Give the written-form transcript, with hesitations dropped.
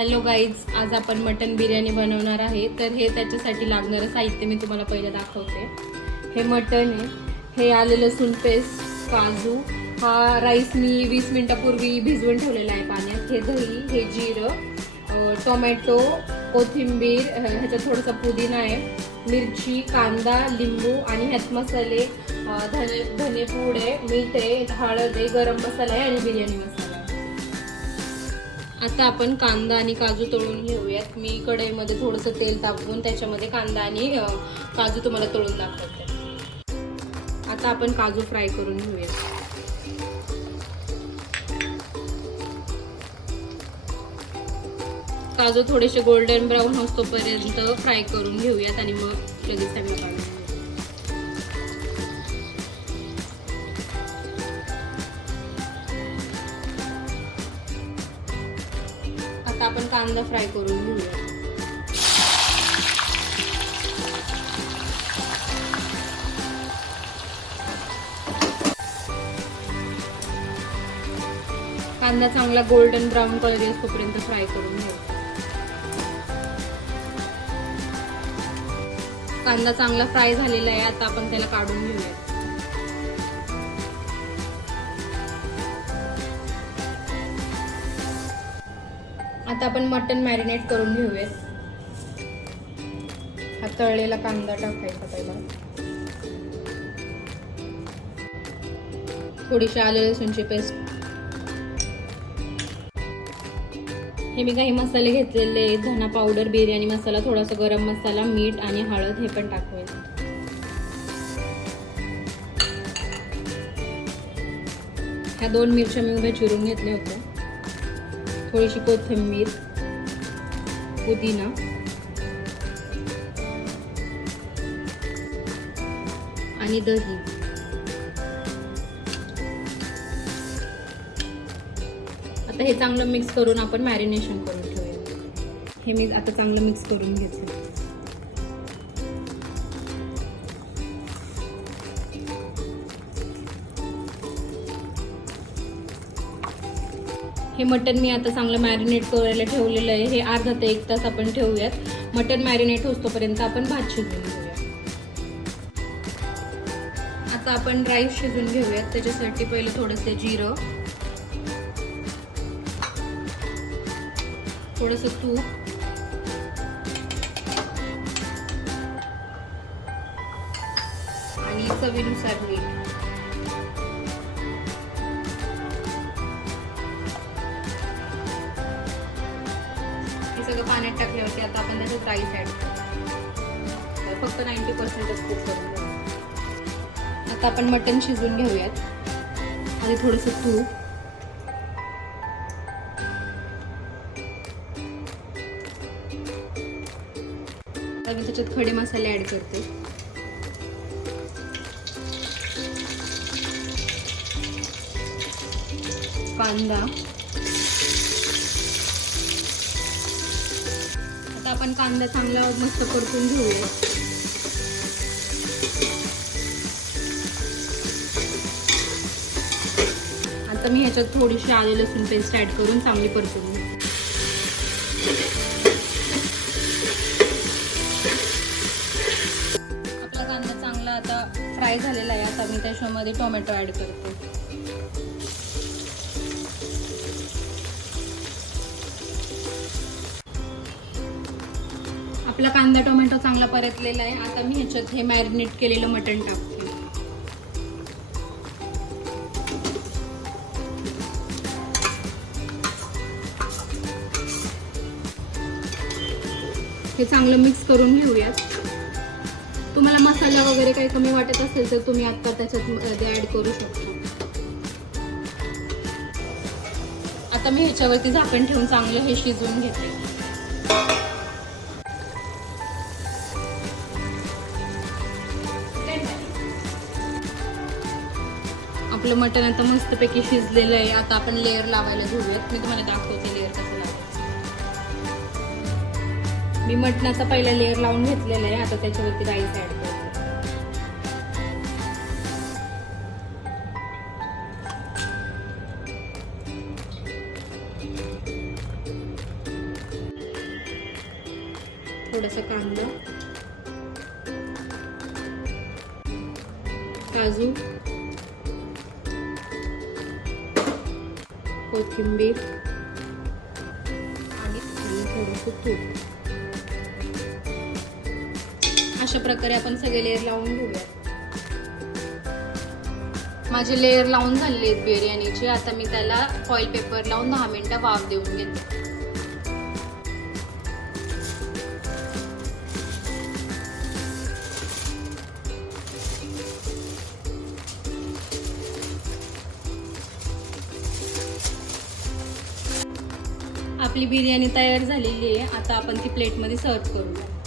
Hello guys, आज आपण mutton biryani बनवणार आहे. तर हे त्याच्यासाठी लागणारं साहित्य मी तुम्हाला पहिलं दाखवते. हे मटन आहे, हे आलं लसूण पेस्ट, काजू, हा राईस मी 20 मिनिटापूर्वी भिजवून ठेवलेला आहे पाण्यात, हे दही, हे जिरं, टोमॅटो, कोथिंबीर, ह्याच्यात थोडासा पुदिना आहे, मिरची, कांदा, लिंबू आणि ह्यात मसाले, धनेपूड आहे, मीठ आहे, हळद आहे, गरम मसाला आहे आणि बिर्याणी मसाला. आता आपण कांदा आणि काजू तळून घेऊयात. मी कढईमध्ये थोडंसं तेल टाकून त्याच्यामध्ये कांदा आणि काजू तुम्हाला तळून दाखवते. आता आपण काजू फ्राय करून घेऊयात. काजू थोडेसे गोल्डन ब्राऊन होतोपर्यंत फ्राय करून घेऊयात आणि मग लगेच सगळं काढून घेऊयात. आता आपण कांदा फ्राय करून घेऊया. कांदा चांगला गोल्डन ब्राऊन कलर येईपर्यंत फ्राय करून घेऊ. कांदा चांगला फ्राय झालेला आहे. आता आपण त्याला काढून घेऊया. आता आपण मटन मॅरिनेट करून घेऊयात. हा तळलेला कांदा टाकायचा पहिला, थोडीशी आलं लसूणची पेस्ट, हे मी काही मसाले घेतलेले, धना पावडर, बिर्याणी मसाला, थोडासा गरम मसाला, मीठ आणि हळद हे पण टाकूयात. ह्या 2 मिरच्या मी उभ्या चिरून घेतल्या होत्या, थोडीशी कोथिंबीर, पुदिना आणि दही. आता हे चांगलं मिक्स करून आपण मॅरिनेशन करून ठेवूया. हे मी आता चांगलं मिक्स करून घेतलं. हे मटन मी आता चांगलं मॅरिनेट करायला ठेवलेलं आहे. हे अर्धा ते 1 तास आपण ठेवूयात. मटन मॅरिनेट होतोपर्यंत आपण भात शिजवून घेऊया. आता आपण राईस शिजवून घेऊयात. त्याच्यासाठी पहिलं थोडंसं जिरं, थोडंसं तूप, आणि चवीनुसार मीठ. हे सगळं पाण्यात टाकल्यावरती आता आपण त्याच्यात राईस ऍड करू. फक्त 90% कुक करून घेऊ. आता आपण मटण शिजवून घेऊयात. आणि थोडंसं तूप, मी त्याच्यात खडे मसाले ऍड करते. कांदा. आता आपण कांदा चांगला मस्त परतून घेऊया. आता मी ह्याच्यात थोडीशी आलं लसूण पेस्ट ऍड करून चांगली परतून घेऊ. आपला कांदा चांगला आता फ्राय झालेला आहे. आता मी त्याच्यामध्ये टोमॅटो ऍड करते. आपला कांदा टोमॅटो चांगला परतलेला आहे. आता मी ह्याच्यात हे मॅरिनेट केलेलं मटण टाकते. हे चांगलं मिक्स करून घेऊयात. तुम्हाला मसाला वगैरे काही कमी वाटत असेल तर तुम्ही आता त्याच्यात ऍड करू शकता. आता मी ह्याच्यावरती झाकण ठेवून चांगलं हे शिजवून घेते. आपलं मटण आता मस्तपैकी शिजलेलं आहे. आता आपण लेअर लावायला घेऊयात. मी तुम्हाला दाखवते लेअर कसं लावायचं. मी मटणाचा पहिला लेअर लावून घेतलेला आहे. आता त्याच्यावरती राईस ऍड करते. थोडासा कांदा, काजू, कोथिंबीर आणि थोडंसं तूप. अशा प्रकारे आपण सगळे लेयर लावून घेऊया. माझे लेयर लावून झालेले आहेत बिर्याणीचे. आता मी त्याला फॉईल पेपर लावून 10 मिनिटं वाफ देऊन घेते. आपली बिर्याणी तयार झालेली आहे. आता आपण ती प्लेटमध्ये सर्व करूया.